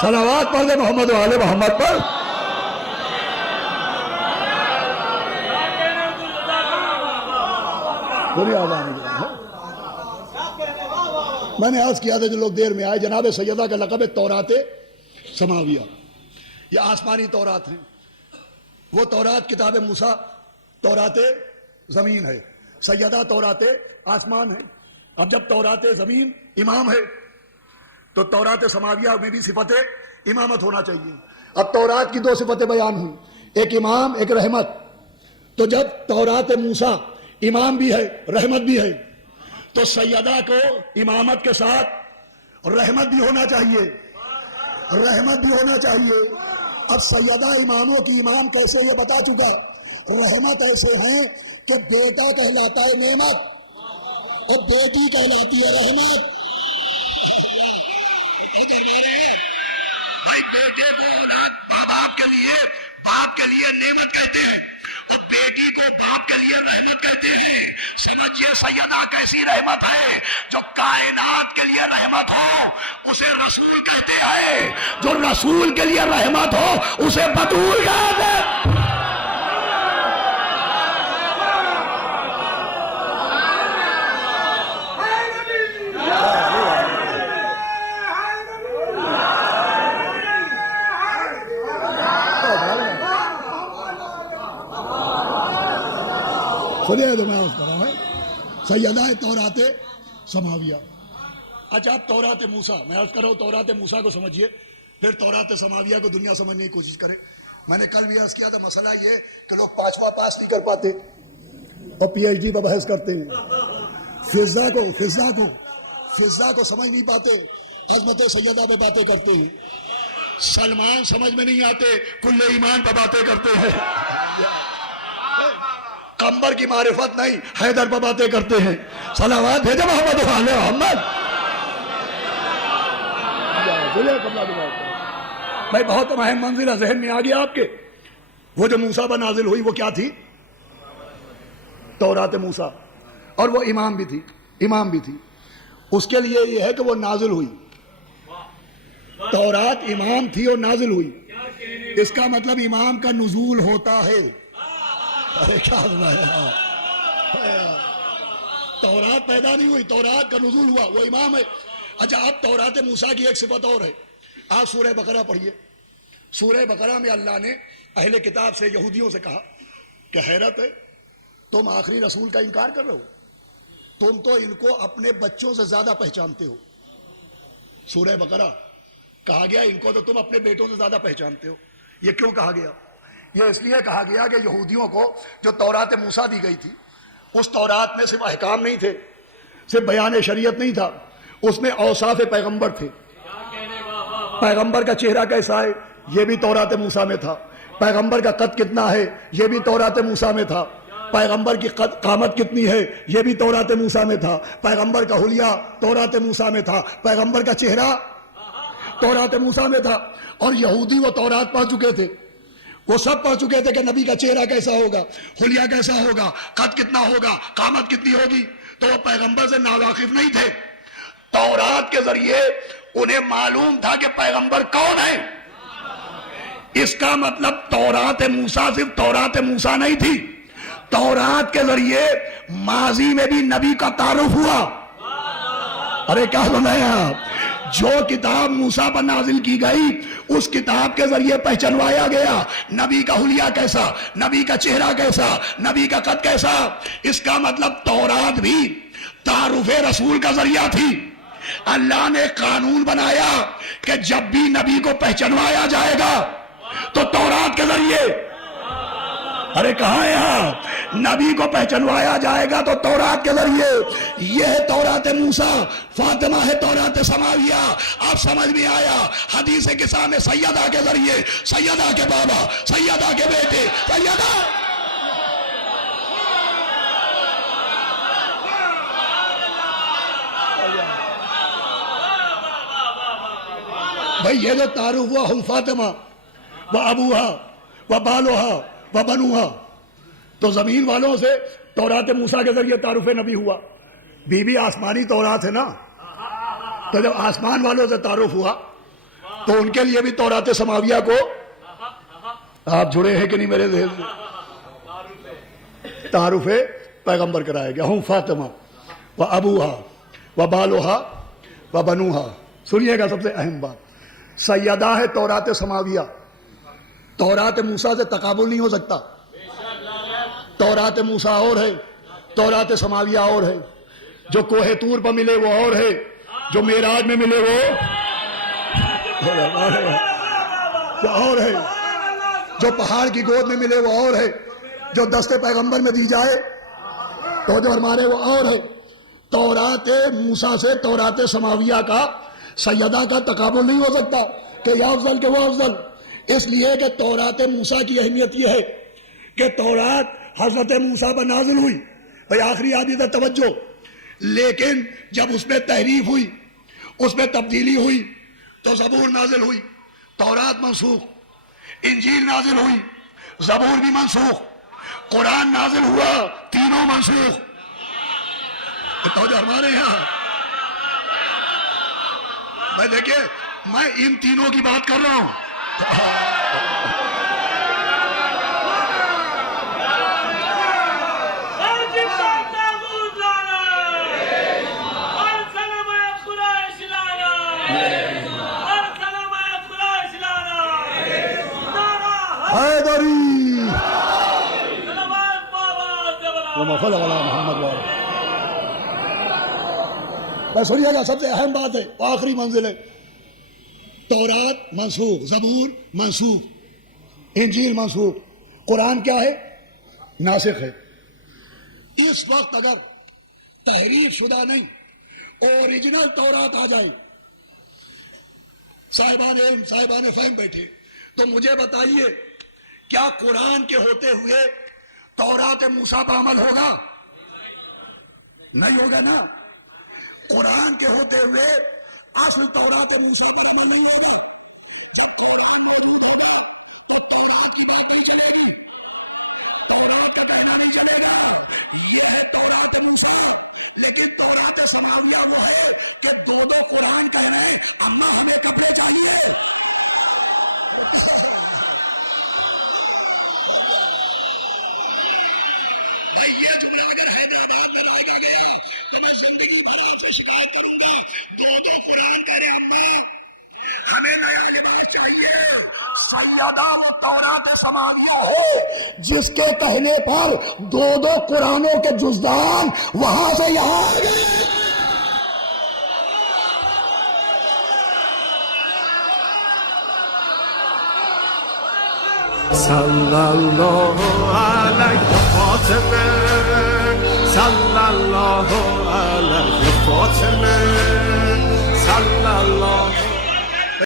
صلوات پڑھ دے محمد و آل محمد پر. میں نے عرض کیا تھا جو لوگ دیر میں آئے، جناب سیدہ کا لقب ہے تورات سماویہ، یہ آسمانی تورات ہیں. وہ تورات کتاب موسیٰ تورات زمین ہے، سیدہ تورات آسمان ہے. اب جب تورات زمین امام ہے تو تورات سماویہ میں بھی صفت امامت ہونا چاہیے. اب تورات کی دو صفتیں بیان ہوئی، ایک امام ایک رحمت. تو جب تورات موسیٰ امام بھی ہے رحمت بھی ہے تو سیدہ کو امامت کے ساتھ رحمت بھی ہونا چاہیے، رحمت بھی ہونا چاہیے. اب سیدہ اماموں کی امام کیسے یہ بتا چکا. رحمت ایسے ہیں کہ بیٹا کہلاتا ہے نعمت اور بیٹی کہلاتی ہے رحمت. تو درما رہے ہیں آپ بھائی، بیٹے کو اولاد باپ کے لیے نعمت کہتے ہیں اور بیٹی کو باپ کے لیے رحمت کہتے ہیں. سمجھئے سیدہ کیسی رحمت ہے، جو کائنات کے لیے رحمت ہو اسے رسول کہتے ہیں، جو رسول کے لیے رحمت ہو اسے بطول کہتے ہیں. سنیے تو میں عرض کر رہا ہوں سیدہ تورات سماویہ. اچھا اب تورات موسیٰ، میں عرض کر رہا ہوں تورات موسیٰ کو سمجھیے، پھر تورات سماویہ کو دنیا سمجھنے کی کوشش کرے. میں نے کل بھی عرض کیا تھا مسئلہ یہ کہ لوگ 5واں پاس نہیں کر پاتے اور پی ایچ ڈی پہ بحث کرتے ہیں. فضا کو سمجھ نہیں پاتے، عظمت سیدہ پہ باتیں کرتے ہیں. سلمان سمجھ میں نہیں آتے، کل ایمان پہ باتیں کرتے ہیں. قمبر کی معرفت نہیں، حیدر پہ باتیں کرتے ہیں. صلوات بھیجو محمد و آل محمد. بھائی بہت اہم منزلہ ذہن میں آ گیا آپ کے. وہ جو موسیٰ پر نازل ہوئی وہ کیا تھی؟ تورات موسیٰ. اور وہ امام بھی تھی. اس کے لیے یہ ہے کہ وہ نازل ہوئی. تورات امام تھی اور نازل ہوئی، اس کا مطلب امام کا نزول ہوتا ہے. ارے کیا تورات پیدا نہیں ہوئی، تورات کا نزول ہوا، وہ امام ہے. اچھا اب تورات موسیٰ کی ایک صفت اور ہے. آپ سورہ بقرہ پڑھیے. سورہ بقرہ میں اللہ نے اہل کتاب سے یہودیوں سے کہا کہ حیرت ہے، تم آخری رسول کا انکار کر رہے ہو، تم تو ان کو اپنے بچوں سے زیادہ پہچانتے ہو. سورہ بقرہ کہا گیا ان کو تو تم اپنے بیٹوں سے زیادہ پہچانتے ہو. یہ کیوں کہا گیا؟ یہ اس لیے کہا گیا کہ یہودیوں کو جو تورات موسیٰ دی گئی تھی، اس تورات میں صرف احکام نہیں تھے، صرف بیان شریعت نہیں تھا، اس میں اوصاف پیغمبر تھے. پیغمبر کا چہرہ کیسا ہے یہ بھی تورات موسیٰ میں تھا. پیغمبر کا قد کتنا ہے یہ بھی تورات موسیٰ میں تھا. پیغمبر کی قامت کتنی ہے یہ بھی تورات موسیٰ میں تھا. پیغمبر کا حلیہ تورات موسیٰ میں تھا. پیغمبر کا چہرہ تورات موسیٰ میں تھا. اور یہودی وہ تورات پڑھ چکے تھے، وہ سب پڑھ چکے تھے کہ نبی کا چہرہ کیسا ہوگا، حلیہ کیسا ہوگا، قد کتنا ہوگا، قامت کتنی ہوگی. تو وہ پیغمبر سے ناواقف نہیں تھے. تورات کے ذریعے انہیں معلوم تھا کہ پیغمبر کون ہے. اس کا مطلب تورات موسیٰ صرف تورات موسیٰ نہیں تھی، تورات کے ذریعے ماضی میں بھی نبی کا تعارف ہوا. ارے کیا سنائے آپ، جو کتاب موسیٰ پر نازل کی گئی اس کتاب کے ذریعے پہچنوایا گیا نبی کا حلیہ کیسا، نبی کا چہرہ کیسا، نبی کا قد کیسا. اس کا مطلب تورات بھی تعارف رسول کا ذریعہ تھی. اللہ نے قانون بنایا کہ جب بھی نبی کو پہچنوایا جائے گا تو تورات کے ذریعے. ارے کہاں ہے آپ، نبی کو پہچنوایا جائے گا تو تورات کے ذریعے. یہ ہے تورات موسیٰ، فاطمہ ہے تورات سماویہ. آپ سمجھ میں آیا، حدیث کسا میں سیدہ کے ذریعے، سیدہ کے بابا، سیدہ کے بیٹے، سیدہ. بھئی یہ جو تعارف ہوا ہم فاطمہ و ابوہا و بالوہا و بنوہا، تو زمین والوں سے تورات موسیٰ کے ذریعے تعارف نبی ہوا. بی بی آسمانی تورات ہے نا، تو جب آسمان والوں سے تعارف ہوا تو ان کے لیے بھی تورات سماویہ کو آپ جڑے ہیں کہ نہیں میرے ذہن سے؟ تعارف پیغمبر کرایا گیا. ہم فاطمہ و ابوہا و بالوہا و بنوہا. سنیے گا سب سے اہم بات, سیدہ ہے تورات سماویہ. تورات موسیٰ سے تقابل نہیں ہو سکتا. تورات موسیٰ اور ہے, تورات سماویہ اور ہے. جو کوہ طور پر ملے وہ اور ہے, جو معراج میں ملے وہ اور ہے, جو پہاڑ کی گود میں ملے وہ اور ہے, جو دست پیغمبر میں دی جائے تو جو ہمارے وہ اور ہے. تورات موسیٰ سے تورات سماویہ کا سیدہ کا تقابل نہیں ہو سکتا کہ یہ افضل کہ وہ افضل. اس لیے کہ تورات موسیٰ کی اہمیت یہ ہے کہ تورات حضرت موسیٰ پر نازل ہوئی. بھئی آخری آدھی تک توجہ. لیکن جب اس میں تحریف ہوئی, اس میں تبدیلی ہوئی, تو زبور نازل ہوئی, تورات منسوخ. انجیل نازل ہوئی, زبور بھی منسوخ. قرآن نازل ہوا, تینوں منسوخ. توجہ ہمارے یہاں میں دیکھیں, میں ان تینوں کی بات کر رہا ہوں. میں سنیے گا, سب سے اہم بات ہے, آخری منزل ہے. تورات منسوخ, زبور منسوخ, انجیل منسوخ. قرآن کیا ہے؟ ناسخ ہے. اس وقت اگر تحریف شدہ نہیں اوریجنل تورات آ جائے, صاحبان علم صاحبان فہم بیٹھے, تو مجھے بتائیے کیا قرآن کے ہوتے ہوئے تورات موسیٰ پر عمل ہوگا؟ نہیں ہوگا نا. قرآن کے ہوتے ہوئے اصل تورات موسیٰ پر عمل نہیں ہوگا. جب قرآن موجود ہوگا تو تورات کی بات نہیں چلے گی, تورات کا کہنا نہیں چلے گا. یہ ہے تورات موسیٰ. لیکن تورات سماویہ وہ ہے کہ دو قرآن کہہ رہے ہیں اماں ہمیں کپڑے چاہیے. بھائی یہ جملہ اگر حیدرآباد میں لائے گا گیا تو میں زندگی بھر آپ سے شکایت کروں گا. دو قرآن کہہ رہے ہیں اماں ہمیں نیا لباس چاہیے. سیدہ وہ تورات سماویہ ہے جس کے کہنے پر دو قرآنوں کے جزدان وہاں سے یہاں آ گئے. صلی اللہ